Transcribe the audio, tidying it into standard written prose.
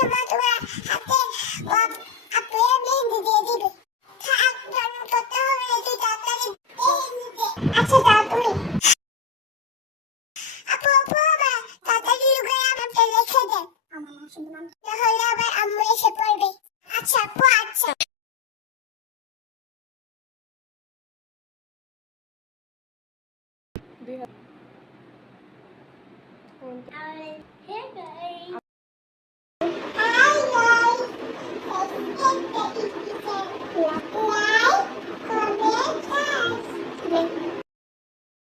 সময় তোমার হাতে আপুরা মেহেন্দি দিয়ে দিবে। থাক জয়েন করতে হবে না, তুই তাড়াতাড়ি মেহেন্দি দে। আচ্ছা যাও তুমি। আপু আপু আমার তাড়াতাড়ি লুকায় আমাকে লিখে দেন। আমার না শুধু নাম, তাহলে আবার আম্মু এসে পড়বে। আচ্ছা আপু